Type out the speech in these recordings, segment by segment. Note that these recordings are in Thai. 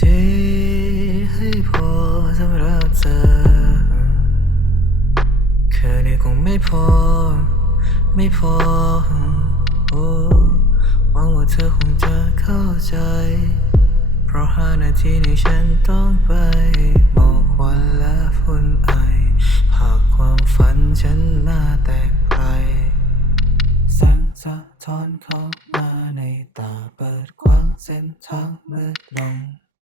พยายามจะดีให้พอสำหรับเธอ แค่นี้คงไม่พอ ไม่พอโอ้หวังว่าเธอคงจะเข้าใจ เพราะห้านาทีนี้ฉันต้องไปหมอกควันและฝุ่นไอภาพความฝันฉันหน้าแตกไปแสงสะท้อนเข้ามาในตาเปิดกว้างเส้นทางมืดลง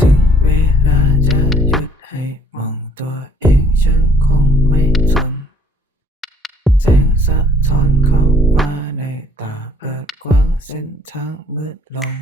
ถึงเวลาจะหยุดให้มองตัวเองฉันคงไม่ทนแสงสะท้อนเข้ามาในตาเปิดกว้างเส้นทางมืดลง